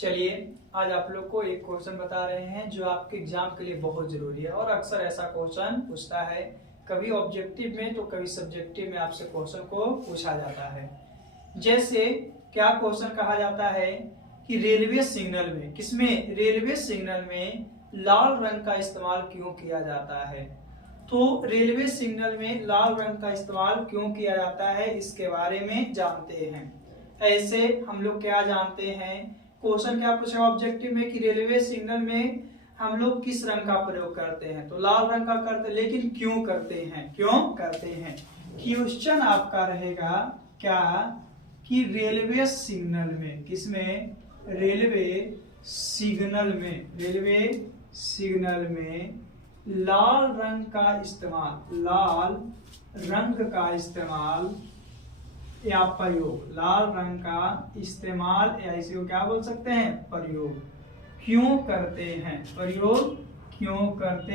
चलिए आज आप लोग को एक क्वेश्चन बता रहे हैं जो आपके एग्जाम के लिए बहुत जरूरी है और अक्सर ऐसा क्वेश्चन पूछता है, कभी ऑब्जेक्टिव में तो कभी सब्जेक्टिव में आपसे क्वेश्चन को पूछा जाता है। जैसे क्या क्वेश्चन कहा जाता है कि रेलवे सिग्नल में, किसमें, रेलवे सिग्नल में लाल रंग का इस्तेमाल क्यों किया जाता है। तो रेलवे सिग्नल में लाल रंग का इस्तेमाल क्यों किया जाता है इसके बारे में जानते हैं। ऐसे हम लोग क्या जानते हैं, क्वेश्चन क्या पूछा ऑब्जेक्टिव में कि रेलवे सिग्नल में हम लोग किस रंग का प्रयोग करते हैं, तो लाल रंग का करते हैं, लेकिन क्यों करते हैं, क्यों करते हैं। क्वेश्चन आपका रहेगा क्या कि रेलवे सिग्नल में, किसमें, रेलवे सिग्नल में, रेलवे सिग्नल में लाल रंग का इस्तेमाल, लाल रंग का इस्तेमाल या प्रयोग, लाल रंग का इस्तेमाल या इसी को क्या बोल सकते हैं, प्रयोग क्यों करते हैं, प्रयोग क्यों करते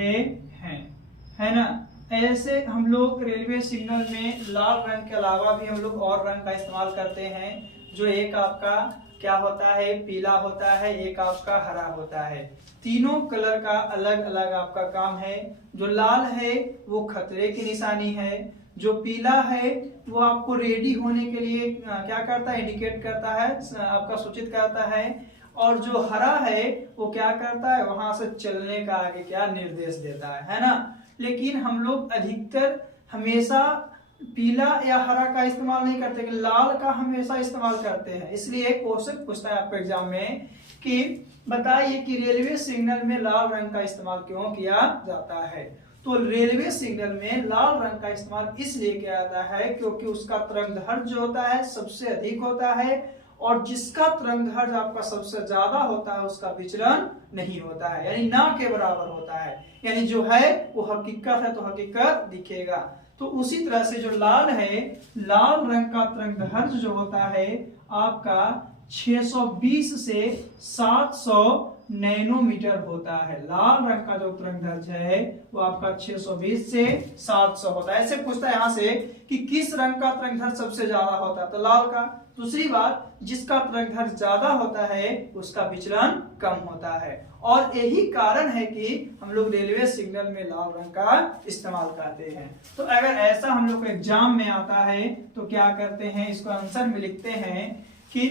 हैं, है ना। ऐसे हम लोग रेलवे सिग्नल में लाल रंग के अलावा भी हम लोग और रंग का इस्तेमाल करते हैं, जो एक आपका क्या होता है, पीला होता है, एक आपका हरा होता है। तीनों कलर का अलग अलग आपका काम है। जो लाल है वो खतरे की निशानी है, जो पीला है वो आपको रेडी होने के लिए क्या करता है, इंडिकेट करता है, आपका सूचित करता है। और जो हरा है वो क्या करता है, वहां से चलने का आगे क्या निर्देश देता है ना। लेकिन हम लोग अधिकतर हमेशा पीला या हरा का इस्तेमाल नहीं करते, लाल का हमेशा इस्तेमाल करते हैं। इसलिए क्वेश्चन पूछता है आपके एग्जाम में कि बताइए कि रेलवे सिग्नल में लाल रंग का इस्तेमाल क्यों किया जाता है। तो रेलवे सिग्नल में लाल रंग का इस्तेमाल इसलिए किया जाता है क्योंकि उसका तरंगदैर्घ्य जो होता है सबसे अधिक होता है, और जिसका तरंगदैर्घ्य आपका सबसे ज्यादा होता है उसका विचलन नहीं होता है, यानी ना के बराबर होता है, यानी जो है वो हकीकत है तो हकीकत दिखेगा। तो उसी तरह से जो लाल है, लाल रंग का तरंगदैर्घ्य जो होता है आपका 620 से 700 नैनोमीटर होता है। लाल रंग का जो तरंगदैर्घ्य है वो आपका 620 से 700 होता है। ऐसे पूछता है यहाँ से कि किस रंग का तरंगदैर्घ्य सबसे ज्यादा होता है, तो लाल का। दूसरी बात, जिसका तरंगदैर्घ्य ज्यादा होता है उसका विचलन कम होता है। और यही कारण है कि हम लोग रेलवे सिग्नल में लाल रंग का इस्तेमाल करते हैं। तो अगर ऐसा हम लोग को एग्जाम में आता है तो क्या करते हैं, इसको आंसर में लिखते हैं कि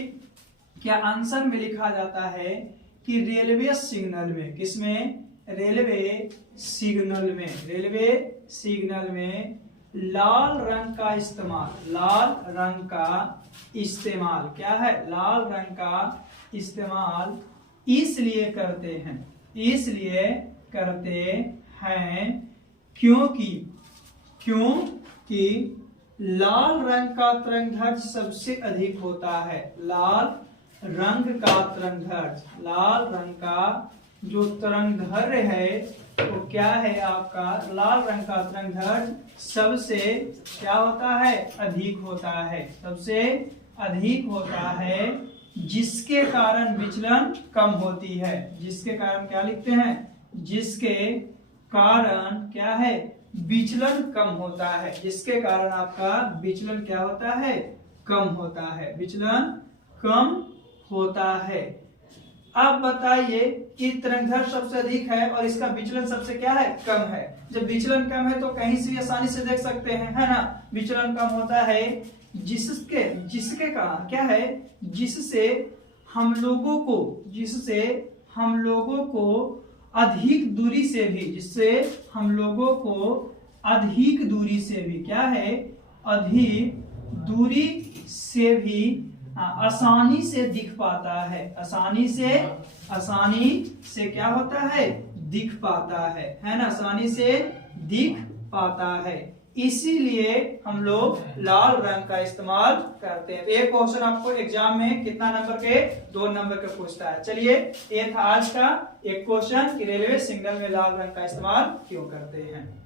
क्या आंसर में लिखा जाता है कि रेलवे सिग्नल में, किसमें, रेलवे सिग्नल में, रेलवे सिग्नल में लाल रंग का इस्तेमाल, लाल रंग का इस्तेमाल क्या है, लाल रंग का इस्तेमाल इसलिए करते हैं, इसलिए करते हैं क्योंकि लाल रंग का तरंगदैर्घ्य सबसे अधिक होता है। लाल रंग का तरंगदैर्घ्य, लाल रंग का जो तरंगदैर्घ्य है वो क्या है आपका, लाल रंग का तरंगदैर्घ्य सबसे क्या होता है, अधिक होता है, सबसे अधिक होता है, जिसके कारण विचलन कम होती है। जिसके कारण क्या लिखते हैं, जिसके कारण क्या है, विचलन कम होता है, जिसके कारण आपका विचलन क्या होता है, कम होता है, विचलन कम होता है। अब बताइए कि तरंगदैर्घ्य सबसे अधिक है और इसका विचलन सबसे क्या है, कम है। जब विचलन कम है तो कहीं से भी आसानी से देख सकते हैं, है ना। विचलन कम होता है जिसके कारण क्या है, जिससे हम लोगों को अधिक दूरी से भी, जिससे हम लोगों को अधिक दूरी से भी क्या है, अधिक दूरी से भी आसानी से दिख पाता है, आसानी से क्या होता है, दिख पाता है ना, आसानी से दिख पाता है। इसीलिए हम लोग लाल रंग का इस्तेमाल करते हैं। एक क्वेश्चन आपको एग्जाम में कितना नंबर के, 2 नंबर के पूछता है। चलिए ये था आज का एक क्वेश्चन कि रेलवे सिग्नल में लाल रंग का इस्तेमाल क्यों करते हैं।